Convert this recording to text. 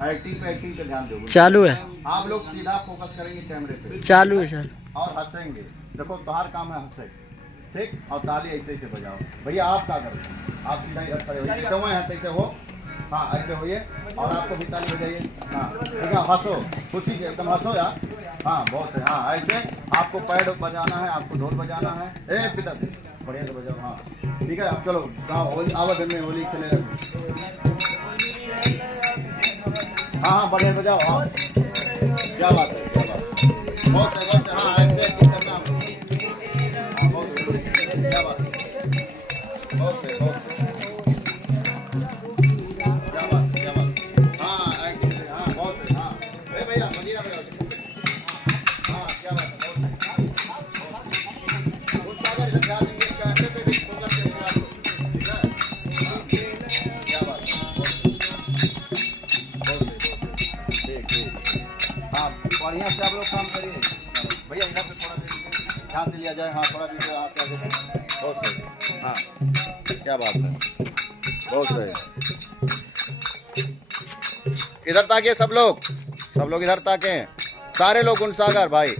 Acting पे ध्यान दो। चालू है। आप लोग सीधा फोकस करेंगे कैमरे पे। चालू है सर। और हंसेंगे। देखो तुम्हारा काम है हंसे, ठीक। और ताली ऐसे ऐसे बजाओ। भैया आप क्या करें, आप सीधा इधर खड़े हो, जैसे हुए हैं तैसे हो। हाँ ऐसे होइए और आपको भी ताली बजाइए। हाँ ठीक है, हंसो खुशी से एकदम हंसो यार। हाँ बहुत है। हाँ ऐसे आपको पैड बजाना है, आपको ढोल बजाना है। ए पिता बढ़िया से बजाओ। हाँ ठीक है, अब चलो होली आवत में होली खेले। हाँ हाँ बढ़िया बजाओ। हाँ क्या बात है, क्या बात है। बहुत है। हाँ ऐसे एक्टिंग करना है। हाँ बहुत है, क्या बात है। बहुत है, बहुत है। क्या बात है, क्या बात है। हाँ एक्टिंग से, हाँ बहुत है। हाँ अरे भैया मजीरा बजाओ। हाँ क्या बात है, बहुत है। सागर इधर ध्यान देंगे, कैमरे पे भी फोकस करेंगे आप लोग, ठीक है। हाँ क्या बात है, बहुत है। ठीक ठीक। हाँ बढ़िया से आप लोग काम करिए। भैया इधर से थोड़ा ध्यान से लिया जाए। हाँ थोड़ा भी यहाँ से आगे। बहुत सही। हाँ क्या बात है, बहुत सही। इधर ताकिए सब लोग इधर ताकें। सारे लोग गुणसागर भाई।